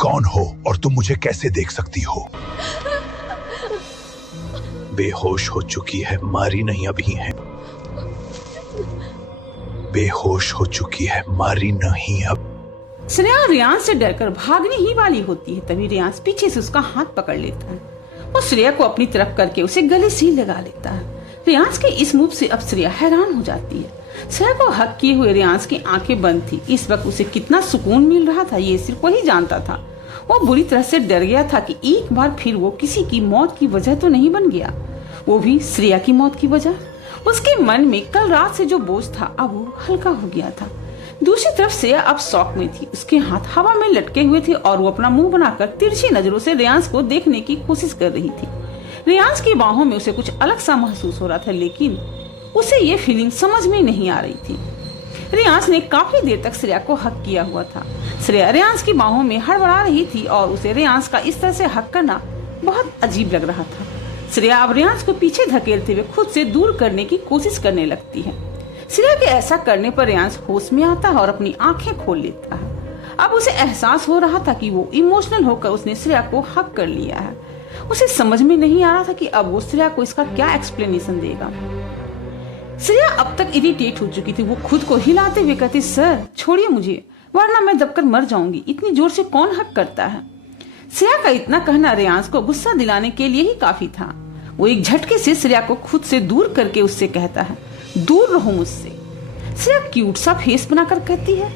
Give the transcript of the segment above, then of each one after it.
कौन हो और तुम मुझे कैसे देख सकती हो? बेहोश हो चुकी है, मारी नहीं अभी है। बेहोश हो चुकी है, मारी नहीं अब। श्रेया रियांश से डरकर भागने ही वाली होती है, तभी रियांश पीछे से उसका हाथ पकड़ लेता है और श्रेया को अपनी तरफ करके उसे गले से लगा लेता है। रियांश के इस मूव से अब श्रेया हैरान हो जाती है। श्रेया को हक किए हुए रियांश की आंखें बंद थी। इस वक्त उसे कितना सुकून मिल रहा था ये सिर्फ वही जानता था। वो बुरी तरह से डर गया था कि एक बार फिर वो किसी की मौत की वजह तो नहीं बन गया, वो भी श्रेया की मौत की वजह। उसके मन में कल रात से जो बोझ था अब वो हल्का हो गया था। दूसरी तरफ श्रेया अब शौक में थी। उसके हाथ हवा में लटके हुए थे और वो अपना मुंह बनाकर तिरछी नजरों से रियांश को देखने की कोशिश कर रही थी। रियांश की बाहों में उसे कुछ अलग सा महसूस हो रहा था, लेकिन उसे ये फीलिंग समझ में नहीं आ रही थी। रियांश ने काफी देर तक श्रेया को हक किया हुआ था। श्रेया रियांश की बाहों में हड़बड़ा रही थी और उसे रियांश का इस तरह से हक करना बहुत अजीब लग रहा था। श्रेया अब रियांश को पीछे धकेलते हुए खुद से दूर करने की कोशिश करने लगती है। श्रेया के ऐसा करने पर रियांश होश में आता है और अपनी आंखें खोल लेता है। अब उसे एहसास हो रहा था कि वो इमोशनल होकर उसने श्रेया को हक कर लिया है। उसे समझ में नहीं आ रहा था कि अब वो श्रेया को इसका क्या एक्सप्लेनेशन देगा। श्रेया अब तक इरिटेट हो चुकी थी। वो खुद को हिलाते हुए कहती, सर छोड़िए मुझे, वरना मैं दबकर मर जाऊंगी। इतनी जोर से कौन हक करता है? श्रेया का इतना कहना रियांश को गुस्सा दिलाने के लिए ही काफी था। वो एक झटके से श्रेया को खुद से दूर करके उससे कहता है, दूर रहो मुझसे। श्रेया क्यूट सा फेस बनाकर कहती है,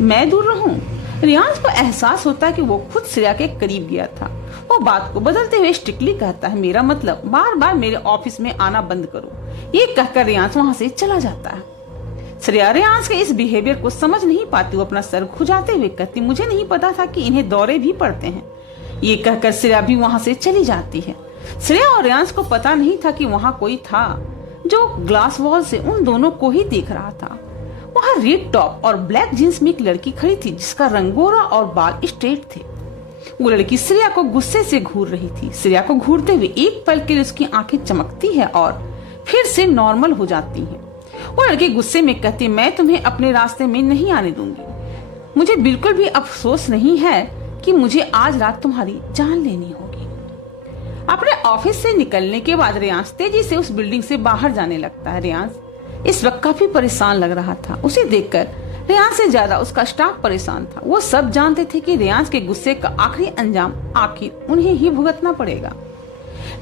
मैं दूर रहूं? रियांश को एहसास होता है कि वो खुद श्रेया के करीब गया था। वो बात को बदलते हुए स्ट्रिक्टली कहता है, मेरा मतलब बार बार मेरे ऑफिस में आना बंद करो। ये कहकर रियांश वहां से चला जाता है। श्रेया रियांश के इस बिहेवियर को समझ नहीं पाती। वो अपना सर खुजाते हुए कहती, मुझे नहीं पता था कि इन्हें दौरे भी पड़ते हैं। ये कहकर श्रेया भी वहां से चली जाती है। श्रेया और रियांश को पता नहीं था कि वहां कोई था जो ग्लास वॉल से उन दोनों को ही देख रहा था। वहां रेड टॉप और ब्लैक जींस में एक लड़की खड़ी थी जिसका रंग गोरा और बाल स्ट्रेट थे। वो लड़की श्रेया को गुस्से से घूर रही थी। श्रेया को घूरते हुए एक पल के लिए उसकी आंखें चमकती है और फिर से नॉर्मल हो जाती हैं। वो लड़की गुस्से में कहती, मैं तुम्हें अपने रास्ते में नहीं आने दूंगी। मुझे बिल्कुल भी अफसोस नहीं है कि मुझे आज रात तुम्हारी जान लेनी होगी। अपने ऑफिस से निकलने के बाद रियांश तेजी से उस बिल्डिंग से बाहर जाने लगता है। रियांश इस वक्त काफी परेशान लग रहा था। उसे देखकर रियांश से ज्यादा उसका स्टाफ परेशान था। वो सब जानते थे कि रियांश के गुस्से का आखिरी अंजाम आखिर उन्हें ही भुगतना पड़ेगा।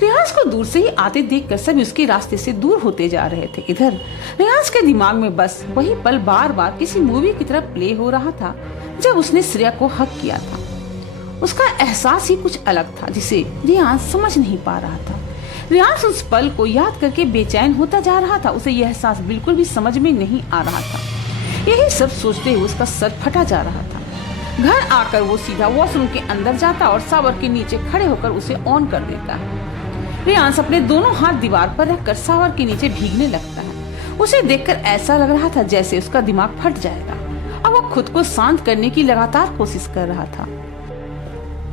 रियांश को दूर से ही आते देखकर सभी उसके रास्ते से दूर होते जा रहे थे। इधर रियांश के दिमाग में बस वही पल बार बार किसी मूवी की तरह प्ले हो रहा था जब उसने श्रेया को हक किया था। उसका एहसास ही कुछ अलग था जिसे रियांश समझ नहीं पा रहा था। रियांश उस पल को याद करके बेचैन होता जा रहा था। उसे यह एहसास बिल्कुल भी समझ में नहीं आ रहा था। यही सब सोचते हुए उसका सर फटा जा रहा था। घर आकर वो सीधा वॉशरूम के अंदर जाता और शावर के नीचे खड़े होकर उसे ऑन कर देता है। रियांश अपने दोनों हाथ दीवार पर रखकर शावर के नीचे भीगने लगता है। उसे देखकर ऐसा लग रहा था जैसे उसका दिमाग फट जाएगा। अब वो खुद को शांत करने की लगातार कोशिश कर रहा था।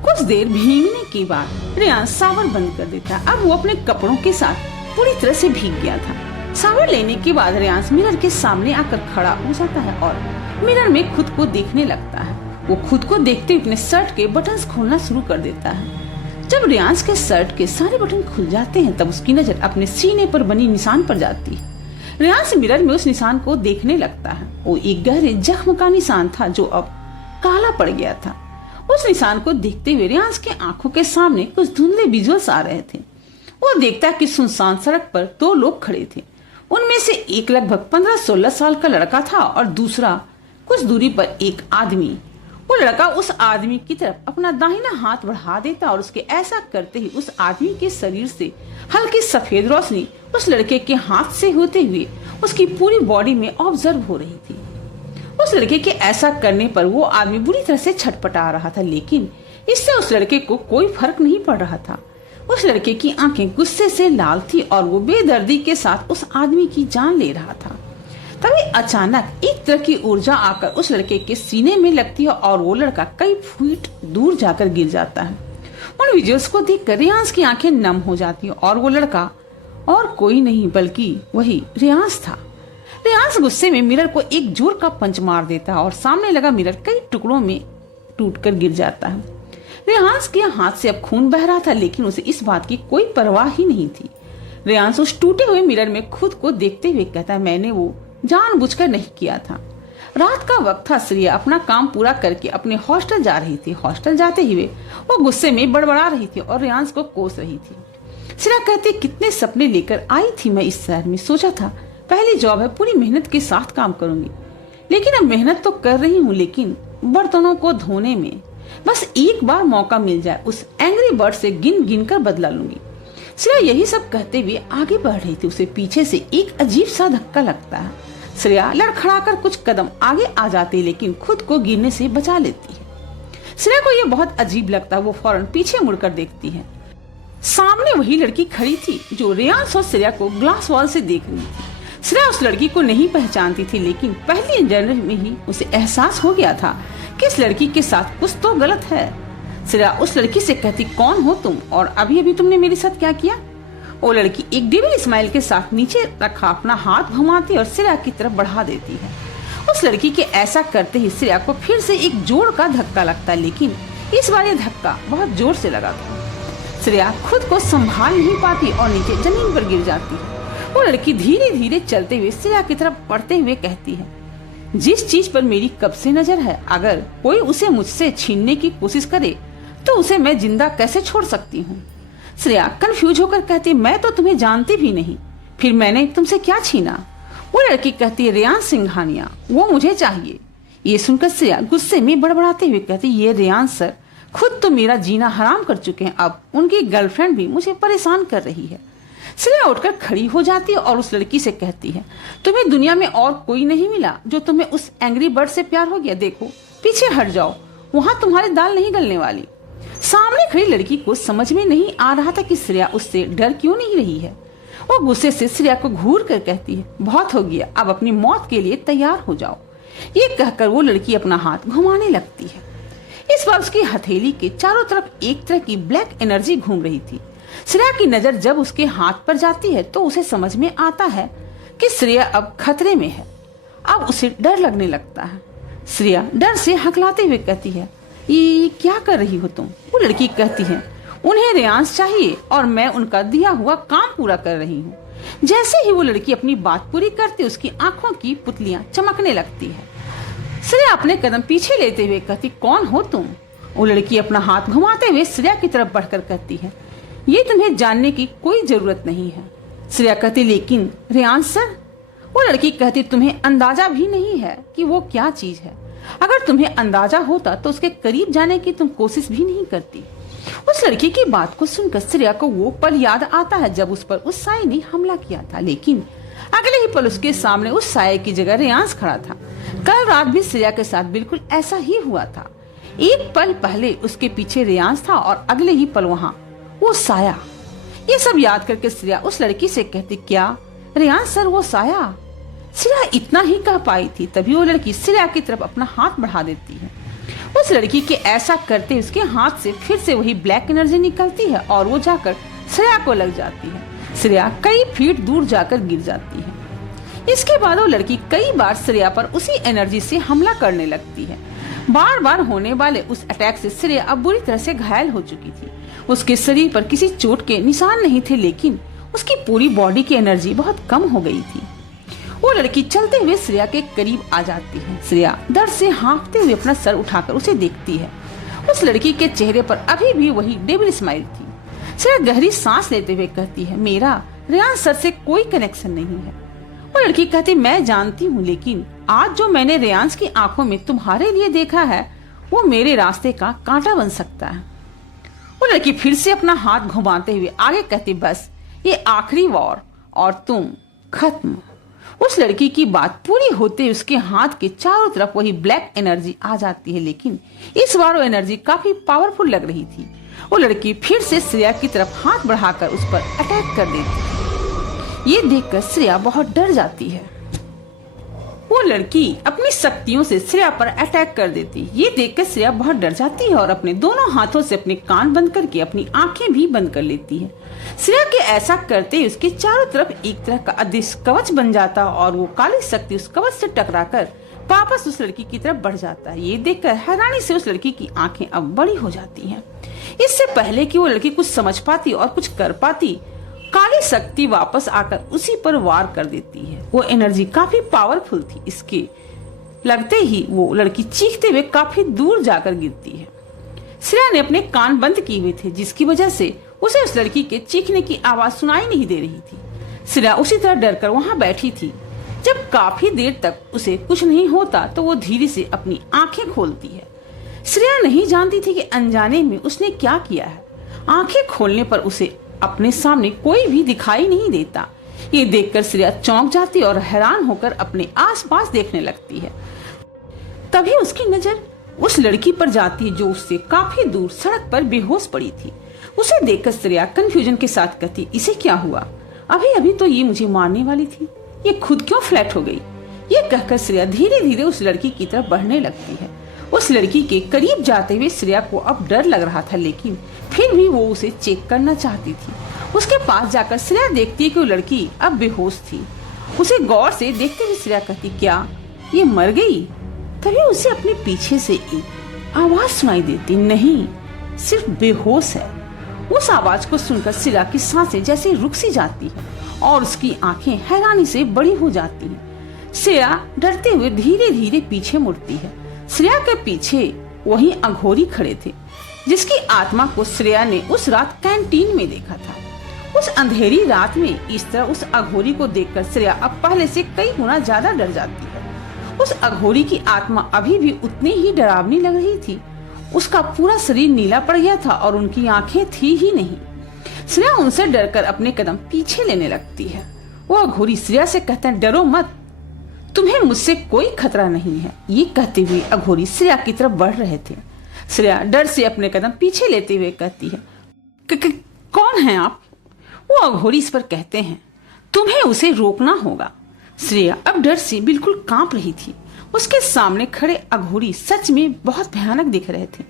कुछ देर भीगने के बाद रियांश शावर बंद कर देता। अब वो अपने कपड़ों के साथ पूरी तरह से भीग गया था। शावर लेने के बाद रियांश मिरर के सामने आकर खड़ा हो जाता है और मिरर में खुद को देखने लगता है। वो खुद को देखते हुए अपने शर्ट के बटन्स खोलना शुरू कर देता है। जब रियांश के शर्ट के सारे बटन खुल जाते हैं तब उसकी नजर अपने सीने पर बनी निशान पर जाती है। रियांश मिरर में उस निशान को देखने लगता है। वो एक गहरे जख्म का निशान था जो अब काला पड़ गया था। उस निशान को देखते हुए रियांश के आंखों के सामने कुछ धुंधले विजुअल्स आ रहे थे। वो देखता कि सुनसान सड़क पर दो लोग खड़े थे। उनमें से एक लगभग 15-16 साल का लड़का था और दूसरा कुछ दूरी पर एक आदमी। वो लड़का उस आदमी की तरफ अपना दाहिना हाथ बढ़ा देता और उसके ऐसा करते ही उस आदमी के शरीर से हल्की सफेद रोशनी उस लड़के के हाथ से होते हुए उसकी पूरी बॉडी में ऑब्जर्व हो रही थी। उस लड़के के ऐसा करने पर वो आदमी बुरी तरह से छटपटा रहा था, लेकिन इससे उस लड़के को कोई फर्क नहीं पड़ रहा था। उस लड़के की आंखें गुस्से से लाल थी और वो बेदर्दी के साथ उस आदमी की जान ले रहा था। तभी अचानक एक तरह की ऊर्जा आकर उस लड़के के सीने में लगती है और वो लड़का कई फीट दूर जाकर गिर जाता है। उन विजुअल्स को देखकर रियांश की आंखें नम हो जाती हैं और वो लड़का और कोई नहीं बल्कि वही रियांश था। रियांश गुस्से में मिरर को एक जोर का पंच मार देता है और सामने लगा मिरर कई टुकड़ों में टूटकर गिर जाता है। रेहांस के हाथ से अब खून बह रहा था, लेकिन उसे इस बात की कोई परवाह ही नहीं थी। रेहांस उस टूटे हुए मिरर में खुद को देखते हुए कहता, मैंने वो जानबूझकर नहीं किया था। रात का वक्त था। श्रेया अपना काम पूरा करके अपने हॉस्टल जा रही थी। हॉस्टल जाते हुए वो गुस्से में बड़बड़ा रही थी और रेहांस को कोस रही थी। श्रेया कहती, कितने सपने लेकर आई थी मैं इस शहर में। सोचा था पहली जॉब है, पूरी मेहनत के साथ काम करूंगी, लेकिन अब मेहनत तो कर रही हूँ, लेकिन बर्तनों को धोने में बस एक बार मौका मिल जाए उस एंग्री बर्ड से गिन गिन कर बदला लूंगी। श्रेया यही सब कहते हुए आगे बढ़ रही थी। उसे पीछे से एक अजीब सा धक्का लगता है। श्रेया लड़खड़ाकर कुछ कदम आगे आ जाती, लेकिन खुद को गिरने से बचा लेती है। श्रेया को यह बहुत अजीब लगता है। वो फौरन पीछे मुड़कर देखती है। सामने वही लड़की खड़ी थी जो रेहांस और श्रेया को ग्लास वॉल से देख रही थी। श्रेया उस लड़की को नहीं पहचानती थी, लेकिन पहली नजर में ही उसे एहसास हो गया था कि इस लड़की के साथ कुछ तो गलत है। श्रेया उस लड़की से कहती, कौन हो तुम और अभी अभी तुमने मेरे साथ क्या किया। वो लड़की एक डेविल स्माइल के साथ नीचे रखा अपना हाथ घुमाती और श्रेया की तरफ बढ़ा देती है। उस लड़की के ऐसा करते ही श्रेया को फिर से एक जोर का धक्का लगता है, लेकिन इस बार ये धक्का बहुत जोर से लगा था। श्रेया खुद को संभाल नहीं पाती और नीचे जमीन पर गिर जाती है। वो लड़की धीरे धीरे चलते हुए श्रेया की तरफ बढ़ते हुए कहती है, जिस चीज पर मेरी कब से नजर है, अगर कोई उसे मुझसे छीनने की कोशिश करे तो उसे मैं जिंदा कैसे छोड़ सकती हूँ। श्रेया कंफ्यूज होकर कहती, मैं तो तुम्हें जानती भी नहीं, फिर मैंने तुमसे क्या छीना। वो लड़की कहती है, रेहांस सिंघानिया, वो मुझे चाहिए। ये सुनकर श्रेया गुस्से में बड़बड़ाते हुए कहती, ये रेहांस सर खुद तो मेरा जीना हराम कर चुके हैं, अब उनकी गर्लफ्रेंड भी मुझे परेशान कर रही है। श्रेया उठकर खड़ी हो जाती है और उस लड़की से कहती है, तुम्हें दुनिया में और कोई नहीं मिला जो तुम्हें उस एंग्री बर्ड से प्यार हो गया। देखो पीछे हट जाओ, वहां तुम्हारी दाल नहीं गलने वाली। सामने खड़ी लड़की को समझ में नहीं आ रहा था कि श्रेया उससे डर क्यों नहीं रही है। वो गुस्से से श्रेया को घूर कर कहती है, बहुत हो गया, अब अपनी मौत के लिए तैयार हो जाओ। ये कहकर वो लड़की अपना हाथ घुमाने लगती है। इस बार उसकी हथेली के चारों तरफ एक तरह की ब्लैक एनर्जी घूम रही थी। श्रेया की नजर जब उसके हाथ पर जाती है तो उसे समझ में आता है कि श्रेया अब खतरे में है। अब उसे डर लगने लगता है। श्रेया डर से हकलाते हुए कहती है, ये क्या कर रही हो तुम। वो लड़की कहती है, उन्हें रेहांस चाहिए और मैं उनका दिया हुआ काम पूरा कर रही हूँ। जैसे ही वो लड़की अपनी बात पूरी करती, उसकी आंखों की पुतलियां चमकने लगती है। श्रेया अपने कदम पीछे लेते हुए कहती, कौन हो तुम। वो लड़की अपना हाथ घुमाते हुए श्रेया की तरफ बढ़कर कहती है, ये तुम्हें जानने की कोई जरूरत नहीं है। श्रेया कहती, लेकिन रेहांस सर। वो लड़की कहती, तुम्हें अंदाजा भी नहीं है कि वो क्या चीज है। अगर तुम्हें अंदाजा होता तो उसके करीब जाने की तुम कोशिश भी नहीं करती। उस लड़की की बात को सुनकर श्रेया को वो पल याद आता है जब उस पर उस साये ने हमला किया था, लेकिन अगले ही पल उसके सामने उस साये की जगह रेहांस खड़ा था। कल रात भी श्रेया के साथ बिल्कुल ऐसा ही हुआ था। एक पल पहले उसके पीछे रेहांस था और अगले ही पल वहाँ वो साया। ये सब याद करके श्रेया उस लड़की से कहती, क्या रेहांस सर वो साया। श्रेया इतना ही कह पाई थी, तभी वो लड़की श्रेया की तरफ अपना हाथ बढ़ा देती है। उस लड़की के ऐसा करते उसके हाथ से फिर से वही ब्लैक एनर्जी निकलती है और वो जाकर श्रेया को लग जाती है। श्रेया कई फीट दूर जाकर गिर जाती है। इसके बाद वो लड़की कई बार श्रेया पर उसी एनर्जी से हमला करने लगती है। बार बार होने वाले उस अटैक से श्रेया अब बुरी तरह से घायल हो चुकी थी। उसके शरीर पर किसी चोट के निशान नहीं थे, लेकिन उसकी पूरी बॉडी की एनर्जी बहुत कम हो गई थी। वो लड़की चलते हुए श्रेया के करीब आ जाती है। श्रेया दर्द से हाँफते हुए अपना सर उठाकर उसे देखती है। उस लड़की के चेहरे पर अभी भी वही डेविल स्माइल थी। श्रेया गहरी सांस लेते हुए कहती है, मेरा रेहांस सर से कोई कनेक्शन नहीं है। वो लड़की कहती, मैं जानती हूँ, लेकिन आज जो मैंने रेहांस की आंखों में तुम्हारे लिए देखा है वो मेरे रास्ते का कांटा बन सकता है। वो लड़की फिर से अपना हाथ घुमाते हुए आगे कहती, बस ये आखिरी वॉर और तुम खत्म। उस लड़की की बात पूरी होते उसके हाथ के चारों तरफ वही ब्लैक एनर्जी आ जाती है, लेकिन इस बार वो एनर्जी काफी पावरफुल लग रही थी। वो लड़की फिर से श्रेया की तरफ हाथ बढ़ाकर उस पर अटैक कर देती है। ये देखकर श्रेया बहुत डर जाती है। वो लड़की अपनी शक्तियों से श्रेया पर अटैक कर देती है। ये देखकर श्रेया बहुत डर जाती है और अपने दोनों हाथों से अपने कान बंद करके अपनी आंखें भी बंद कर लेती है। श्रेया के ऐसा करते ही उसके चारों तरफ एक तरह का अदृश्य कवच बन जाता और वो काली शक्ति उस कवच से टकराकर वापस उस लड़की की तरफ बढ़ जाता है। ये देखकर हैरानी से उस लड़की की आंखें अब बड़ी हो जाती हैं। इससे पहले कि वो लड़की कुछ समझ पाती और कुछ कर पाती, काली शक्ति वापस आकर उसी पर वार कर देती है। वो एनर्जी काफी पावरफुल थी। इसके लगते ही वो लड़की चीखते हुए काफी दूर जाकर गिरती है। श्रेया ने अपने कान बंद किए हुए थे, जिसकी वजह से उसे उस लड़की के चीखने की आवाज सुनाई नहीं दे रही थी। श्रेया उसी तरह डरकर वहां बैठी थी। जब काफी देर तक उसे कुछ नहीं होता तो वो धीरे से अपनी आंखें खोलती है। श्रेया नहीं जानती थी कि अनजाने में उसने क्या किया है। आंखें खोलने पर उसे अपने सामने कोई भी दिखाई नहीं देता। ये देखकर श्रेया चौंक जाती और हैरान होकर अपने आसपास देखने लगती है। तभी उसकी नजर उस लड़की पर जाती है जो उससे काफी दूर सड़क पर बेहोश पड़ी थी। उसे देखकर श्रेया कंफ्यूजन के साथ कहती, इसे क्या हुआ? अभी अभी तो ये मुझे मारने वाली थी, ये खुद क्यों फ्लैट हो गई? ये कहकर श्रेया धीरे धीरे उस लड़की की तरफ बढ़ने लगती है। उस लड़की के करीब जाते हुए श्रेया को अब डर लग रहा था, लेकिन फिर भी वो उसे चेक करना चाहती थी। उसके पास जाकर श्रेया देखती है कि वो लड़की अब बेहोश थी। उसे गौर से देखते हुए श्रेया कहती, क्या ये मर गई? तभी उसे अपने पीछे से एक आवाज सुनाई देती, नहीं, सिर्फ बेहोश है। उस आवाज को सुनकर श्रेया की सांसें जैसे रुक सी जाती है और उसकी आंखें हैरानी से बड़ी हो जाती हैं। श्रेया डरते हुए धीरे धीरे पीछे मुड़ती है। श्रेया के पीछे वही अघोरी खड़े थे, जिसकी आत्मा को श्रेया ने उस रात कैंटीन में देखा था। उस अंधेरी रात में इस तरह उस अघोरी को देखकर श्रेया अब पहले से कई गुना ज्यादा डर जाती है। उस अघोरी की आत्मा अभी भी उतनी ही डरावनी लग रही थी। उसका पूरा शरीर नीला पड़ गया था और उनकी आंखें थी ही नहीं। श्रेया उनसे डरकर अपने कदम पीछे लेने लगती है। वो अघोरी श्रेया से कहते हैं, डरो मत, तुम्हें मुझसे कोई खतरा नहीं है। ये कहते हुए अघोरी श्रेया की तरफ बढ़ रहे थे। श्रेया डर से अपने कदम पीछे लेते हुए कहती है, कौन है आप? वो अघोरी इस पर कहते हैं, तुम्हें उसे रोकना होगा। श्रेया अब डर से बिल्कुल कांप रही थी। उसके सामने खड़े अघोरी सच में बहुत भयानक दिख रहे थे।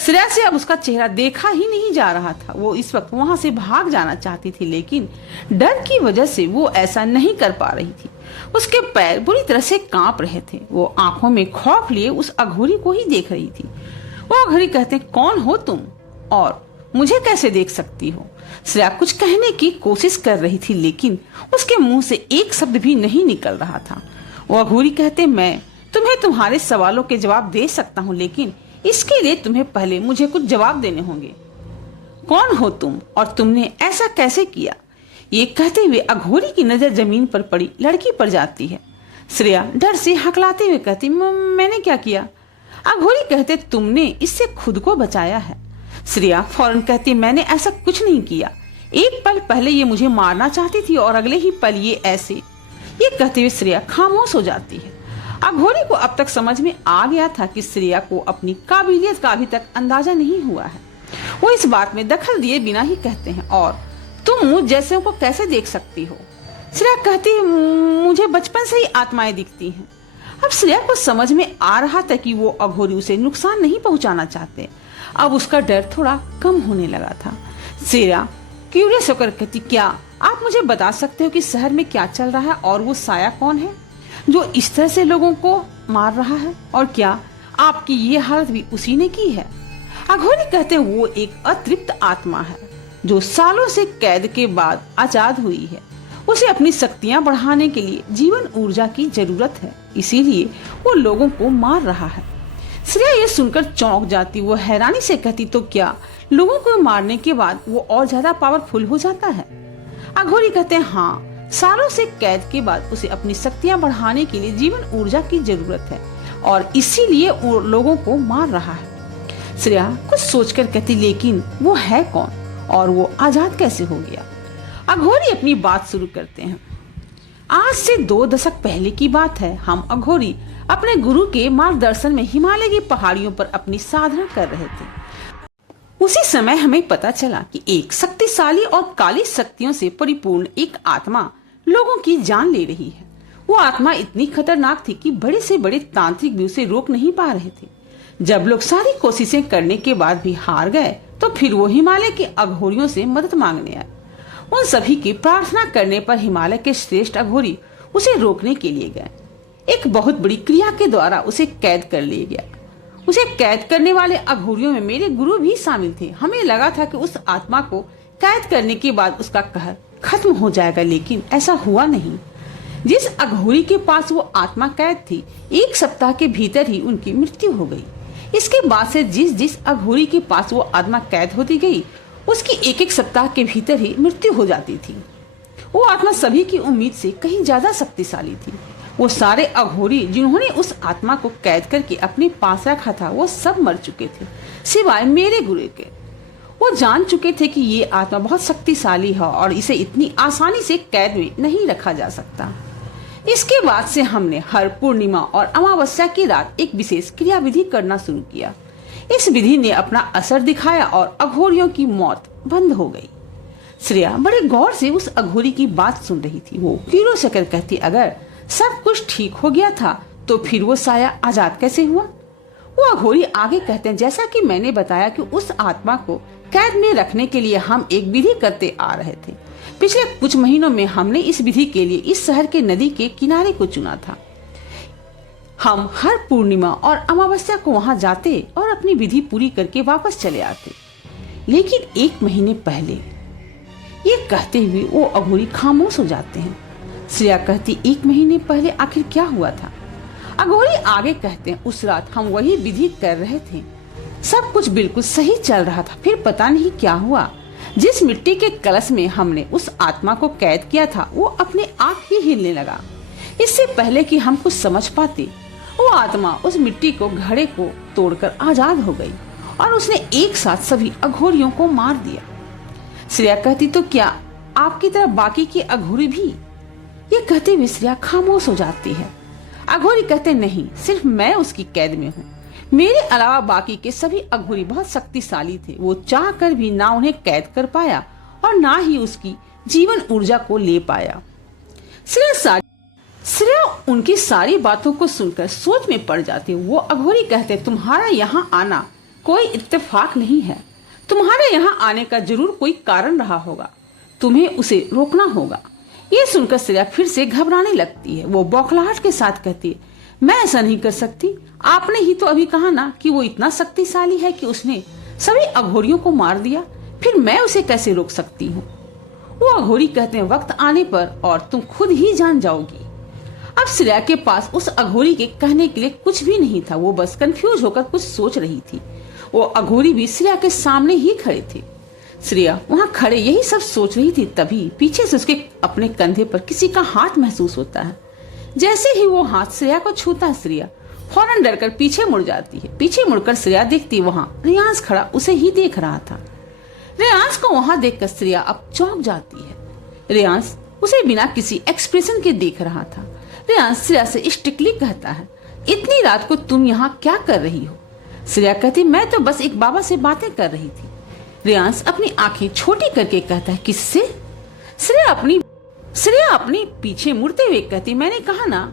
श्रेया से अब उसका चेहरा देखा ही नहीं जा रहा था। वो इस वक्त वहां से भाग जाना चाहती थी, लेकिन डर की वजह से वो ऐसा नहीं कर पा रही थी। उसके पैर बुरी तरह से कांप रहे थे। वो आंखों में खौफ लिए उस अघोरी को ही देख रही थी। वो अघोरी कहते, कौन हो तुम और मुझे कैसे देख सकती हो? श्रेया कुछ कहने की कोशिश कर रही थी, लेकिन उसके मुंह से एक शब्द भी नहीं निकल रहा था। वो अघोरी कहते, मैं तुम्हें तुम्हारे सवालों के जवाब दे सकता हूँ, लेकिन इसके लिए तुम्हें पहले मुझे कुछ जवाब देने होंगे। कौन हो तुम और तुमने ऐसा कैसे किया? ये कहते हुए अघोरी की नजर जमीन पर पड़ी लड़की पर जाती है। श्रेया डर से हकलाते हुए कहती, मैंने क्या किया? अघोरी कहते, तुमने इससे खुद को बचाया है। श्रेया फौरन कहती, मैंने ऐसा कुछ नहीं किया। एक पल पहले ये मुझे मारना चाहती थी और अगले ही पल ये ऐसे। ये कहते हुए श्रेया खामोश हो जाती है। अघोरी को अब तक समझ में आ गया था कि श्रेया को अपनी काबिलियत का अभी तक अंदाजा नहीं हुआ है। वो इस बात में दखल दिए बिना ही कहते हैं, और तुम मुझ जैसे को कैसे देख सकती हो? श्रेया कहती है, मुझे बचपन से ही आत्माएं दिखती हैं। अब श्रेया को समझ में आ रहा था कि वो अघोरी उसे नुकसान नहीं पहुंचाना चाहते। अब उसका डर थोड़ा कम होने लगा था। श्रेया क्यूरियस होकर कहती, क्या आप मुझे बता सकते हो कि शहर में क्या चल रहा है और वो साया कौन है जो इस तरह से लोगों को मार रहा है, और क्या आपकी ये हालत भी उसी ने की है? अघोरी कहते हैं, वो एक अतृप्त आत्मा है जो सालों से कैद के बाद आजाद हुई है। उसे अपनी शक्तियां बढ़ाने के लिए जीवन ऊर्जा की जरूरत है, इसीलिए वो लोगों को मार रहा है। श्रेया ये सुनकर चौंक जाती। वो हैरानी से कहती, तो क्या लोगों को मारने के बाद वो और ज्यादा पावरफुल हो जाता है? अघोरी कहते हैं, हाँ, सालों से कैद के बाद उसे अपनी शक्तियां बढ़ाने के लिए जीवन ऊर्जा की जरूरत है और इसीलिए वो लोगों को मार रहा है। श्रेया कुछ सोचकर कहती, लेकिन वो है कौन और वो आजाद कैसे हो गया? अघोरी अपनी बात शुरू करते हैं। आज से 2 दशक पहले की बात है। हम अघोरी अपने गुरु के मार्गदर्शन में हिमालय की पहाड़ियों पर अपनी साधना कर रहे थे। उसी समय हमें पता चला कि एक शक्तिशाली और काली शक्तियों से परिपूर्ण एक आत्मा लोगों की जान ले रही है। वो आत्मा इतनी खतरनाक थी कि बड़े से बड़े तांत्रिक भी उसे रोक नहीं पा रहे थे। जब लोग सारी कोशिशें करने के बाद भी हार गए, तो फिर वो हिमालय के अघोरियों से मदद मांगने आए। उन सभी की प्रार्थना करने पर हिमालय के श्रेष्ठ अघोरी उसे रोकने के लिए गए। एक बहुत बड़ी क्रिया के द्वारा उसे कैद कर लिया गया। उसे कैद करने वाले अघोरियों में मेरे गुरु भी शामिल थे। हमें लगा था कि उस आत्मा को कैद करने के बाद उसका कहर खत्म हो जाएगा, लेकिन ऐसा हुआ नहीं। जिस अघोरी के पास वो आत्मा कैद थी, 1 सप्ताह के भीतर ही उनकी मृत्यु हो गई। इसके बाद से जिस अघोरी के पास वो आत्मा कैद होती गई, उसकी 1 सप्ताह के भीतर ही मृत्यु हो जाती थी। वो आत्मा सभी की उम्मीद से कहीं ज्यादा शक्तिशाली थी। वो सारे अघोरी जिन्होंने उस आत्मा को कैद करके अपने पास रखा था, वो सब मर चुके थे सिवाय मेरे गुरु के। वो जान चुके थे कि ये आत्मा बहुत शक्तिशाली है और इसे इतनी आसानी से कैद में नहीं रखा जा सकता। इसके बाद से हमने हर पूर्णिमा और अमावस्या की रात एक विशेष क्रियाविधि करना शुरू किया। इस विधि ने अपना असर दिखाया और अघोरियों की मौत बंद हो गई। श्रेया बड़े गौर से उस अघोरी की बात सुन रही थी। वो कीड़ों से कर कहती, अगर सब कुछ ठीक हो गया था तो फिर वो साया आजाद कैसे हुआ? वो अघोरी आगे कहते हैं, जैसा कि मैंने बताया कि उस आत्मा को कैद में रखने के लिए हम एक विधि करते आ रहे थे। पिछले कुछ महीनों में हमने इस विधि के लिए इस शहर के नदी के किनारे को चुना था। हम हर पूर्णिमा और अमावस्या को वहां जाते और अपनी विधि पूरी करके वापस चले आते। लेकिन 1 महीने पहले, ये कहते हुए वो अघोरी खामोश हो जाते हैं। श्रेया कहती, 1 महीने पहले आखिर क्या हुआ था? अघोरी आगे कहते हैं, उस रात हम वही विधि कर रहे थे। सब कुछ बिल्कुल सही चल रहा था, फिर पता नहीं क्या हुआ। जिस मिट्टी के कलश में हमने उस आत्मा को कैद किया था, वो अपने आप ही हिलने लगा। इससे पहले कि हम कुछ समझ पाते, वो आत्मा उस मिट्टी को घड़े को तोड़कर आजाद हो गई और उसने एक साथ सभी अघोरियों को मार दिया। श्रेया कहती, तो क्या आपकी तरह बाकी के अघोरी भी? ये कहते हुए श्रेया खामोश हो जाती है। अघोरी कहते, नहीं, सिर्फ मैं उसकी कैद में हूँ। मेरे अलावा बाकी के सभी अघोरी बहुत शक्तिशाली थे। वो चाह कर भी ना उन्हें कैद कर पाया और ना ही उसकी जीवन ऊर्जा को ले पाया। श्रेया उनकी सारी बातों को सुनकर सोच में पड़ जाती। वो अघोरी कहते, तुम्हारा यहाँ आना कोई इत्तेफाक नहीं है। तुम्हारे यहाँ आने का जरूर कोई कारण रहा होगा। तुम्हें उसे रोकना होगा। ये सुनकर श्रेया फिर से घबराने लगती है। वो बौखलाहट के साथ कहती है, मैं ऐसा नहीं कर सकती। आपने ही तो अभी कहा ना कि वो इतना शक्तिशाली है कि उसने सभी अघोरियों को मार दिया। फिर मैं उसे कैसे रोक सकती हूँ? वो अघोरी कहते हैं, वक्त आने पर और तुम खुद ही जान जाओगी। अब श्रेया के पास उस अघोरी के कहने के लिए कुछ भी नहीं था। वो बस कंफ्यूज होकर कुछ सोच रही थी। वो अघोरी भी श्रेया के सामने ही खड़े थे। श्रेया वहाँ खड़े यही सब सोच रही थी, तभी पीछे से उसके अपने कंधे पर किसी का हाथ महसूस होता है। जैसे ही वो हाथ श्रेया को छूता, श्रेया फौरन डरकर पीछे मुड़ जाती है। पीछे मुड़कर श्रेया देखती, वहाँ रियांश खड़ा उसे ही देख रहा था। रियांश को वहाँ देखकर श्रेया अब चौंक जाती है। रियांश उसे बिना किसी एक्सप्रेशन के देख रहा था। रियांश श्रेया से स्ट्रिक्टली कहता है, इतनी रात को तुम यहाँ क्या कर रही हो? श्रेया कहती, मैं तो बस एक बाबा से बातें कर रही थी। रियांश अपनी आंखें छोटी करके कहता है, किससे? श्रेया अपने पीछे मुड़ते हुए कहती, मैंने कहा ना,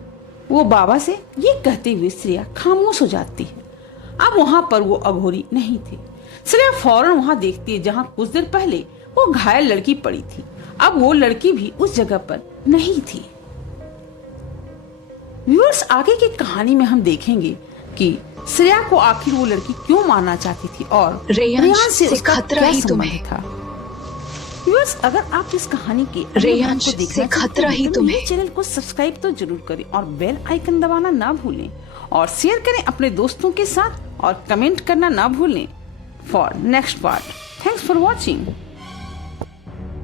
वो बाबा से। ये कहते हुए श्रेया खामोश हो जाती है। अब वहाँ पर वो अघोरी नहीं थे। श्रेया फौरन वहाँ देखती है जहाँ कुछ देर पहले वो घायल लड़की पड़ी थी। अब वो लड़की भी उस जगह पर नहीं थी। व्यूअर्स, आगे की कहानी में हम देखेंगे कि श्रेया को आखिर वो लड़की क्यों मारना चाहती थी और रेयांश से उसका खतरा ही तुम्हें था। व्यूअर्स, अगर आप इस कहानी के रेयांश से खतरा ही तुम्हें, चैनल को सब्सक्राइब तो जरूर करें और बेल आइकन दबाना ना भूलें और शेयर करें अपने दोस्तों के साथ और कमेंट करना ना भूलें for next part. Thanks for watching.